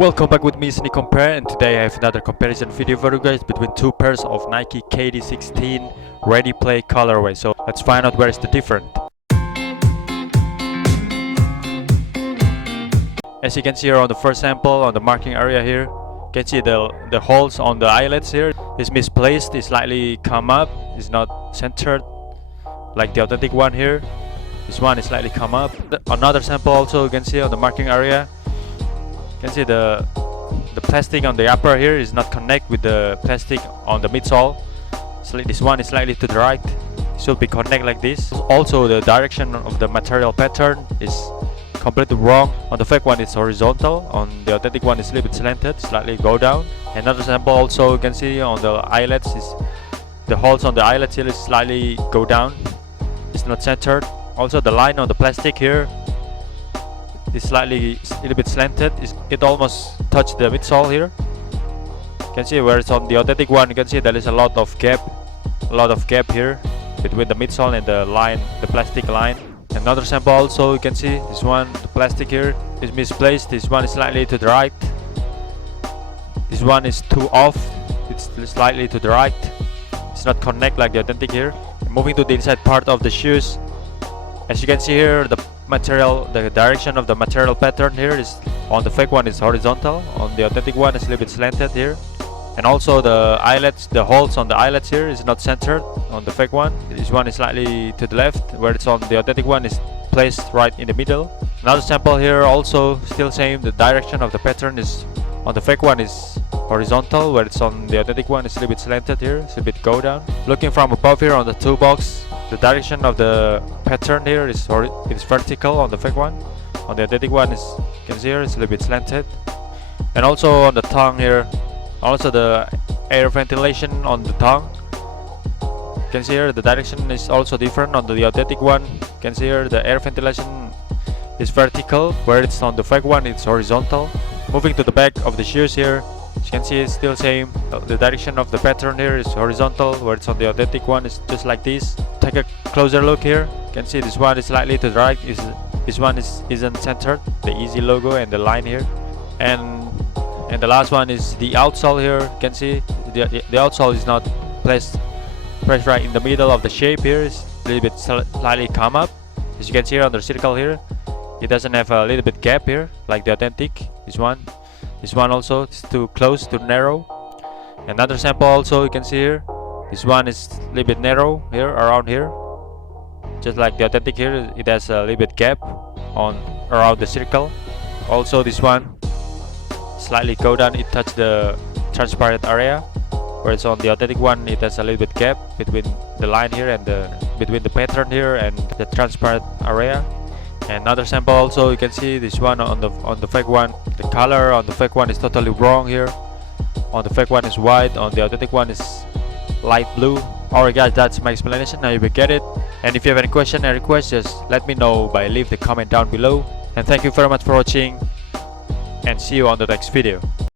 Welcome back with me, Sneak Compare, and today I have another comparison video for you guys between two pairs of Nike KD16 Ready Play colorway. So let's find out where is the difference. As you can see here on the first sample, on the marking area here, you can see the holes on the eyelets here is misplaced, is slightly come up, is not centered like the authentic one here. This one is slightly come up. Another sample also you can see on the marking area. You can see the plastic on the upper here is not connect with the plastic on the midsole. So this one is slightly to the right. It should be connect like this. Also the direction of the material pattern is completely wrong. On the fake one it's horizontal. On the authentic one it's a little bit slanted, slightly go down. Another sample also you can see on the eyelets is the holes on the eyelets here is slightly go down. It's not centered. Also the line on the plastic here is slightly a little bit slanted. It almost touched the midsole here. You can see where it's on the authentic one. You can see there is a lot of gap here between the midsole and the line, the plastic line. Another sample also you can see this one, the plastic here is misplaced. This one is slightly to the right. This one is too off. It's slightly to the right. It's not connect like the authentic here. Moving to the inside part of the shoes, as you can see here, the direction of the material pattern here is on the fake one is horizontal, on the authentic one is a little bit slanted here. And also the eyelets, the holes on the eyelets here is not centered on the fake one. This one is slightly to the left, where it's on the authentic one is placed right in the middle. Another sample here also still same, the direction of the pattern is on the fake one is horizontal, where it's on the authentic one is a little bit slanted here, it's a bit go down. Looking from above here on the toolbox, the direction of the pattern here is vertical on the fake one. On the authentic one is, you can see here, it's a little bit slanted. And also on the tongue here, also the air ventilation on the tongue. You can see here the direction is also different on the authentic one. You can see here the air ventilation is vertical, where it's on the fake one it's horizontal. Moving to the back of the shoes here, as you can see it's still same. The direction of the pattern here is horizontal, where it's on the authentic one is just like this. Take a closer look here. You can see this one is slightly to the right. This one isn't centered. The Easy logo and the line here. And the last one is the outsole here. You can see the outsole is not placed right in the middle of the shape here. It's a little bit slightly come up. As you can see here on the circle here, it doesn't have a little bit gap here like the authentic. This one also is too close, too narrow. Another sample also you can see here. This one is a little bit narrow here, around here. Just like the authentic here, it has a little bit gap around the circle. Also this one slightly go down, it touches the transparent area. Whereas on the authentic one, it has a little bit gap between the line here and between the pattern here and the transparent area. Another sample also you can see this one on the fake one. The color on the fake one is totally wrong here. On the fake one is white, on the authentic one is light blue. Alright guys, that's my explanation. Now you will get it. And if you have any question or request, just let me know by leave the comment down below. And thank you very much for watching, and see you on the next video.